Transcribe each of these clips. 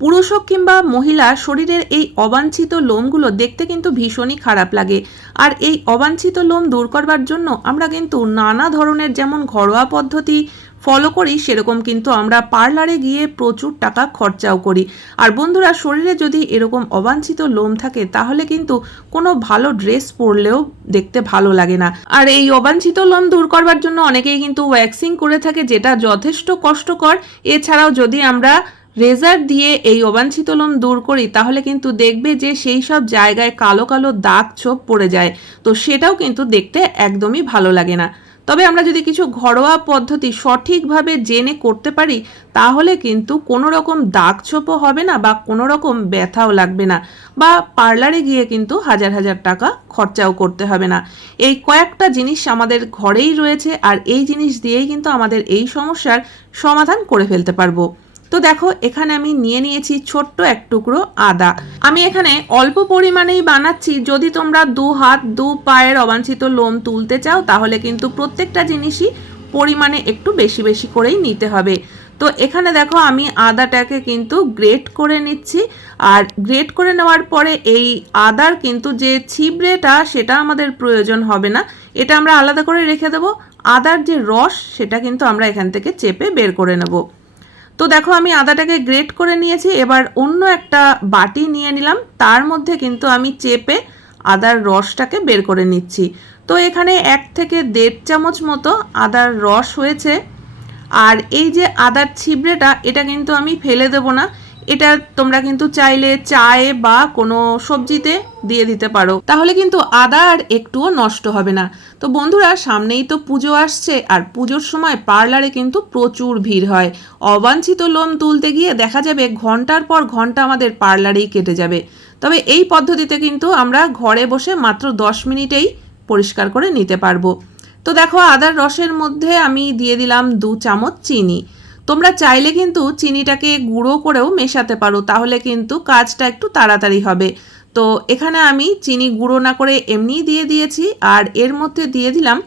পুরুষ হোক কিংবা মহিলা শরীরের এই অবাঞ্ছিত লোমগুলো দেখতে কিন্তু ভীষণই খারাপ লাগে। আর এই অবাঞ্ছিত লোম দূর করবার জন্য আমরা কিন্তু নানা ধরনের যেমন ঘরোয়া পদ্ধতি ফলো করি, সেরকম কিন্তু আমরা পার্লারে গিয়ে প্রচুর টাকা খরচাও করি। আর বন্ধুরা, শরীরে যদি এরকম অবাঞ্ছিত লোম থাকে, তাহলে কিন্তু কোনো ভালো ড্রেস পরলেও দেখতে ভালো লাগে না। আর এই অবাঞ্ছিত লোম দূর করবার জন্য অনেকেই কিন্তু ওয়্যাক্সিং করে থাকে, যেটা যথেষ্ট কষ্টকর। এছাড়াও যদি আমরা রেজার দিয়ে এই অবাঞ্ছিত লোম দূর করি, তাহলে কিন্তু দেখবে যে সেই সব জায়গায় কালো কালো দাগ ছোপ পড়ে যায়। তো সেটাও কিন্তু দেখতে একদমই ভালো লাগে না। তবে আমরা যদি কিছু ঘরোয়া পদ্ধতি সঠিকভাবে জেনে করতে পারি, তাহলে কিন্তু কোনো রকম দাগ ছোপও হবে না বা কোনো রকম ব্যথাও লাগবে না বা পার্লারে গিয়ে কিন্তু হাজার হাজার টাকা খরচাও করতে হবে না। এই কয়েকটা জিনিস আমাদের ঘরেই রয়েছে আর এই জিনিস দিয়েই কিন্তু আমাদের এই সমস্যার সমাধান করে ফেলতে পারব। তো দেখো, এখানে আমি নিয়ে নিয়েছি ছোট্ট এক টুকরো আদা। আমি এখানে অল্প পরিমাণেই বানাচ্ছি। যদি তোমরা দু হাত, দু পায়ের অবাঞ্ছিত লোম তুলতে চাও, তাহলে কিন্তু প্রত্যেকটা জিনিসই পরিমাণে একটু বেশি বেশি করেই নিতে হবে। তো এখানে দেখো, আমি আদাটাকে কিন্তু গ্রেট করে নিচ্ছি। আর গ্রেট করে নেওয়ার পরে এই আদার কিন্তু যে ছিবড়েটা, সেটা আমাদের প্রয়োজন হবে না। এটা আমরা আলাদা করে রেখে দেবো। আদার যে রস, সেটা কিন্তু আমরা এখান থেকে চেপে বের করে নেব। তো দেখো, আমি আদাটাকে গ্রেট করে নিয়েছি। এবার অন্য একটা বাটি নিয়ে নিলাম। তার মধ্যে কিন্তু আমি চেপে আদার রসটাকে বের করে নিচ্ছি। তো এখানে এক থেকে দেড় চামচ মতো আদার রস হয়েছে। আর এই যে আদার ছিবড়েটা, এটা কিন্তু আমি ফেলে দেবো না। এটা তোমরা কিন্তু চাইলে চায়ে বা কোনো সবজিতে দিয়ে দিতে পারো। তাহলে কিন্তু আদা আর একটুও নষ্ট হবে না। তো বন্ধুরা, সামনেই তো পুজো আসছে আর পুজোর সময় পার্লারে কিন্তু প্রচুর ভিড় হয়। অবাঞ্ছিত লোম তুলতে গিয়ে দেখা যাবে ঘণ্টার পর ঘণ্টা আমাদের পার্লারেই কেটে যাবে। তবে এই পদ্ধতিতে কিন্তু আমরা ঘরে বসে মাত্র দশ মিনিটেই পরিষ্কার করে নিতে পারব। তো দেখো, আদার রসের মধ্যে আমি দিয়ে দিলাম দু চামচ চিনি। তোমরা চাইলে কিন্তু চিনিটাকে গুঁড়ো করেও মেশাতে পারো, তাহলে কিন্তু কাজটা একটু তাড়াতাড়ি হবে। তো এখানে আমি চিনি গুঁড়ো না করে এমনিই দিয়ে দিয়েছি, আর এর মধ্যে দিয়ে দিলাম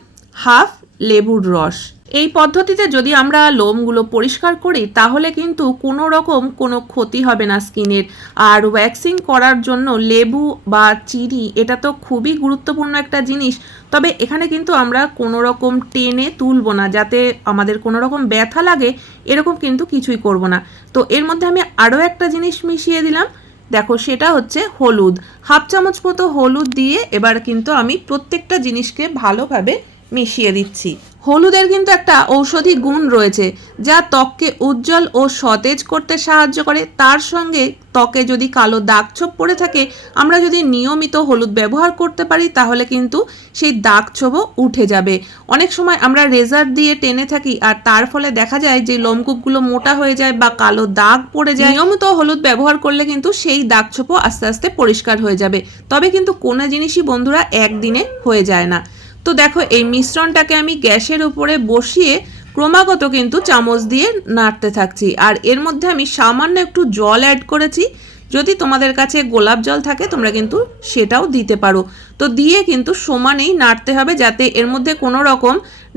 হাফ লেবুর রস। এই পদ্ধতিতে যদি আমরা লোমগুলো পরিষ্কার করি, তাহলে কিন্তু কোনো রকম কোনো ক্ষতি হবে না স্কিনের। আর ওয়্যাক্সিং করার জন্য লেবু বা চিনি, এটা তো খুবই গুরুত্বপূর্ণ একটা জিনিস। তবে এখানে কিন্তু আমরা কোনো রকম টেনে তুলবো না, যাতে আমাদের কোনো রকম ব্যথা লাগে, এরকম কিন্তু কিছুই করব না। তো এর মধ্যে আমি আরও একটা জিনিস মিশিয়ে দিলাম। দেখো, সেটা হচ্ছে হলুদ। হাফ চামচ মতো হলুদ দিয়ে এবার কিন্তু আমি প্রত্যেকটা জিনিসকে ভালোভাবে মিশিয়ে দিচ্ছি। হলুদের কিন্তু একটা ঔষধি গুণ রয়েছে, যা ত্বককে উজ্জ্বল ও সতেজ করতে সাহায্য করে। তার সঙ্গে ত্বকে যদি কালো দাগ ছোপ পড়ে থাকে, আমরা যদি নিয়মিত হলুদ ব্যবহার করতে পারি, তাহলে কিন্তু সেই দাগ ছোপও উঠে যাবে। অনেক সময় আমরা রেজার দিয়ে টেনে থাকি, আর তার ফলে দেখা যায় যে লোমকূপগুলো মোটা হয়ে যায় বা কালো দাগ পড়ে যায়। নিয়মিত হলুদ ব্যবহার করলে কিন্তু সেই দাগ ছোপও আস্তে আস্তে পরিষ্কার হয়ে যাবে। তবে কিন্তু কোনো জিনিসই বন্ধুরা একদিনে হয়ে যায় না। তো দেখো, এই মিশ্রণটাকে আমি গ্যাসের উপরে বসিয়ে ক্রমাগত কিন্তু চামচ দিয়ে নাড়তে থাকছি। আর এর মধ্যে আমি সামান্য একটু জল অ্যাড করেছি। যদি তোমাদের কাছে গোলাপ জল থাকে, তোমরা কিন্তু সেটাও দিতে পারো। তো দিয়ে কিন্তু সমানেই নাড়তে হবে যাতে এর মধ্যে কোনো রকম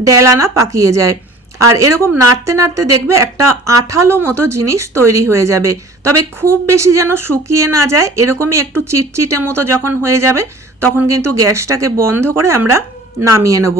ডেলানা পাকিয়ে যায়। আর এরকম নাড়তে নাড়তে দেখবে একটা আঠালো মতো জিনিস তৈরি হয়ে যাবে। তবে খুব বেশি যেন শুকিয়ে না যায়, এরকমই একটু চিটচিটে মতো যখন হয়ে যাবে, তখন কিন্তু গ্যাসটাকে বন্ধ করে আমরা নামিয়ে নেব।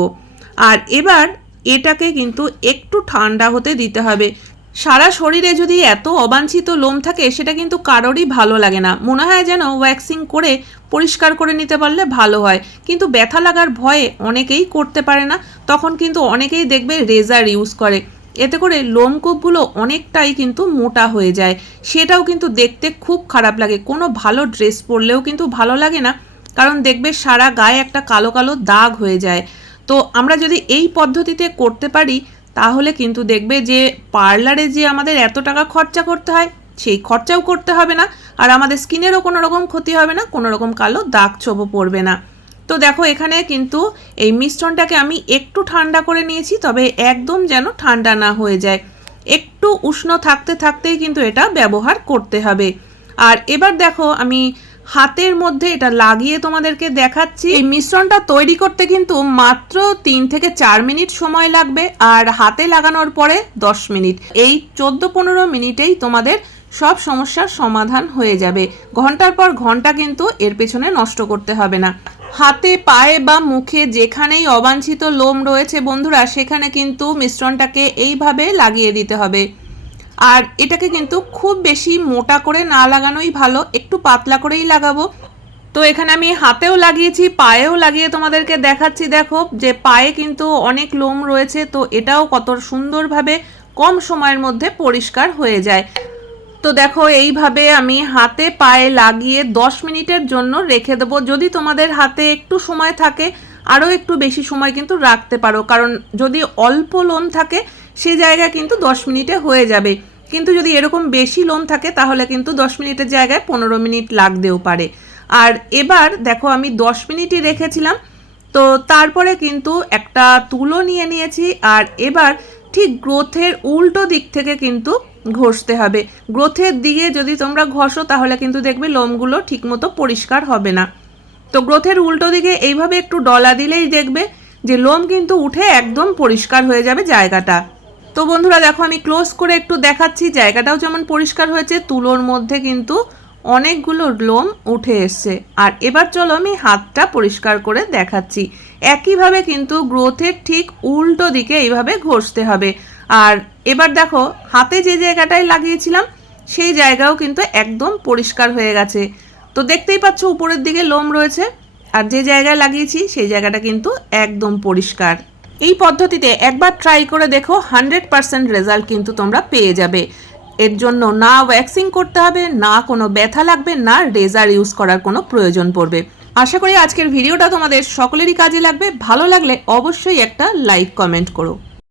আর এবার এটাকে কিন্তু একটু ঠান্ডা হতে দিতে হবে। সারা শরীরে যদি এত অবাঞ্ছিত লোম থাকে, সেটা কিন্তু কারোরই ভালো লাগে না। মনে হয় যেন ওয়্যাক্সিং করে পরিষ্কার করে নিতে পারলে ভালো হয়। কিন্তু ব্যথা লাগার ভয়ে অনেকেই করতে পারে না। তখন কিন্তু অনেকেই দেখবে রেজার ইউজ করে। এতে করে লোমকূপগুলো অনেকটাই কিন্তু মোটা হয়ে যায়। সেটাও কিন্তু দেখতে খুব খারাপ লাগে। কোনো ভালো ড্রেস পরলেও কিন্তু ভালো লাগে না। কারণ দেখবে সারা গায়ে একটা কালো কালো দাগ হয়ে যায়। তো আমরা যদি এই পদ্ধতিতে করতে পারি, তাহলে কিন্তু দেখবে যে পার্লারে যে আমাদের এত টাকা খরচা করতে হয়, সেই খরচাও করতে হবে না। আর আমাদের স্কিনেরও কোনো রকম ক্ষতি হবে না, কোনো রকম কালো দাগ ছোপও পড়বে না। তো দেখো এখানে কিন্তু এই মিশ্রণটাকে আমি একটু ঠান্ডা করে নিয়েছি, তবে একদম যেন ঠান্ডা না হয়ে যায়। একটু উষ্ণ থাকতে থাকতেই কিন্তু এটা ব্যবহার করতে হবে। আর এবার দেখো আমি হাতের মধ্যে এটা লাগিয়ে তোমাদেরকে দেখাচ্ছি। এই মিশ্রণটা তৈরি করতে কিন্তু মাত্র তিন থেকে চার মিনিট সময় লাগবে আর হাতে লাগানোর পরে দশ মিনিট। এই চোদ্দ পনেরো মিনিটেই তোমাদের সব সমস্যার সমাধান হয়ে যাবে। ঘণ্টার পর ঘণ্টা কিন্তু এর পেছনে নষ্ট করতে হবে না। হাতে, পায়ে বা মুখে যেখানেই অবাঞ্ছিত লোম রয়েছে বন্ধুরা, সেখানে কিন্তু মিশ্রণটাকে এইভাবে লাগিয়ে দিতে হবে। আর এটাকে কিন্তু খুব বেশি মোটা করে না লাগানোই ভালো, একটু পাতলা করেই লাগাবো। তো এখানে আমি হাতেও লাগিয়েছি, পায়েও লাগিয়ে তোমাদেরকে দেখাচ্ছি, দেখো যে পায়ে কিন্তু অনেক লোম রয়েছে, তো এটাও কত সুন্দরভাবে কম সময়ের মধ্যে পরিষ্কার হয়ে যায়। তো দেখো এইভাবে আমি হাতে পায়ে লাগিয়ে 10 মিনিটের জন্য রেখে দেবো। যদি তোমাদের হাতে একটু সময় থাকে, আরও একটু বেশি সময় কিন্তু রাখতে পারো, কারণ যদি অল্প লোম থাকে সেই জায়গায় কিন্তু 10 মিনিটে হয়ে যাবে। কিন্তু যদি এরকম বেশি লোম থাকে, তাহলে কিন্তু 10 মিনিটের জায়গায় পনেরো মিনিট লাগতেও পারে। আর এবার দেখো, আমি 10 মিনিটই রেখেছিলাম, তো তারপরে কিন্তু একটা তুলো নিয়ে নিয়েছি, আর এবার ঠিক গ্রোথের উল্টো দিক থেকে কিন্তু ঘষতে হবে। গ্রোথের দিকে যদি তোমরা ঘষো, তাহলে কিন্তু দেখবে লোমগুলো ঠিকমতো পরিষ্কার হবে না। তো গ্রোথের উল্টো দিকে এইভাবে একটু ডলা দিলেই দেখবে যে লোম কিন্তু উঠে একদম পরিষ্কার হয়ে যাবে জায়গাটা। তো বন্ধুরা দেখো, আমি ক্লোজ করে একটু দেখাচ্ছি। জায়গাটাও যেমন পরিষ্কার হয়েছে, তুলোর মধ্যে কিন্তু অনেকগুলো লোম উঠে এসছে। আর এবার চলো আমি হাতটা পরিষ্কার করে দেখাচ্ছি। একইভাবে কিন্তু গ্রোথের ঠিক উল্টো দিকে এইভাবে ঘষতে হবে। আর এবার দেখো, হাতে যে জায়গাটায় লাগিয়েছিলাম, সেই জায়গাও কিন্তু একদম পরিষ্কার হয়ে গেছে। তো দেখতেই পাচ্ছ, উপরের দিকে লোম রয়েছে। আর যে জায়গায় লাগিয়েছি, সেই জায়গাটা কিন্তু একদম পরিষ্কার। এই পদ্ধতিতে একবার ট্রাই করে দেখো হান্ড্রেড পারসেন্ট রেজাল্ট কিন্তু তোমরা পেয়ে যাবে। এর জন্য না ওয়্যাক্সিং করতে হবে, না কোনো ব্যথা লাগবে, না রেজার ইউজ করার কোনো প্রয়োজন পড়বে। আশা করি আজকের ভিডিওটা তোমাদের সকলেরই কাজে লাগবে। ভালো লাগলে অবশ্যই একটা লাইক কমেন্ট করো।